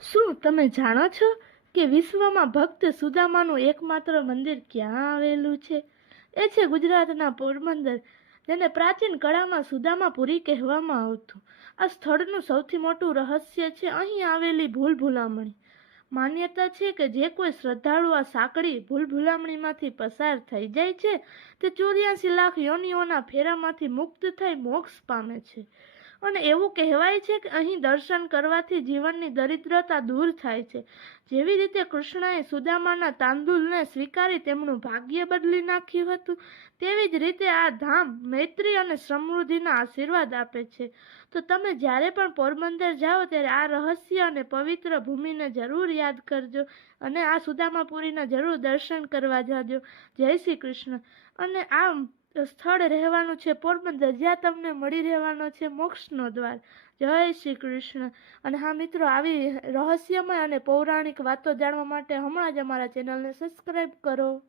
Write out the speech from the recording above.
શું તમે જાણો છો કે વિશ્વમાં ભક્ત સુદામાનું એકમાત્ર મંદિર ક્યાં આવેલું છે? એ છે ગુજરાતના પોરબંદર, જેને પ્રાચીન કળામાં સુદામાપુરી કહેવામાં આવતું. આ સ્થળનું સૌથી મોટું રહસ્ય છે અહીં આવેલી ભૂલભુલામણી. માન્યતા છે કે જે કોઈ શ્રદ્ધાળુ આ સાંકડી ભૂલભુલામણીમાંથી પસાર થઈ જાય છે તે 84 લાખ યોનિઓના ફેરામાંથી મુક્ત થઈ મોક્ષ પામે છે. અને એવું કહેવાય છે કે અહીં દર્શન કરવાથી જીવનની દરિદ્રતા દૂર થાય છે. જેવી રીતે કૃષ્ણએ સુદામાના તાંદુલને સ્વીકારી તેમનું ભાગ્ય બદલી નાખ્યું હતું, તેવી જ રીતે આ ધામ મૈત્રી અને સમૃદ્ધિના આશીર્વાદ આપે છે. તો તમે જ્યારે પણ પોરબંદર જાઓ ત્યારે આ રહસ્ય અને પવિત્ર ભૂમિને જરૂર યાદ કરજો અને આ સુદામાપુરીના જરૂર દર્શન કરવા જાજો. જય શ્રી કૃષ્ણ. અને આ સ્થળ રહેવાનું છે પોરબંદર, જ્યાં તમને મળી રહેવાનો છે મોક્ષનો દ્વાર. જય શ્રી કૃષ્ણ. અને હા મિત્રો, આવી રહસ્યમય અને પૌરાણિક વાતો જાણવા માટે હમણાં જ અમારા ચેનલને સબસ્ક્રાઈબ કરો.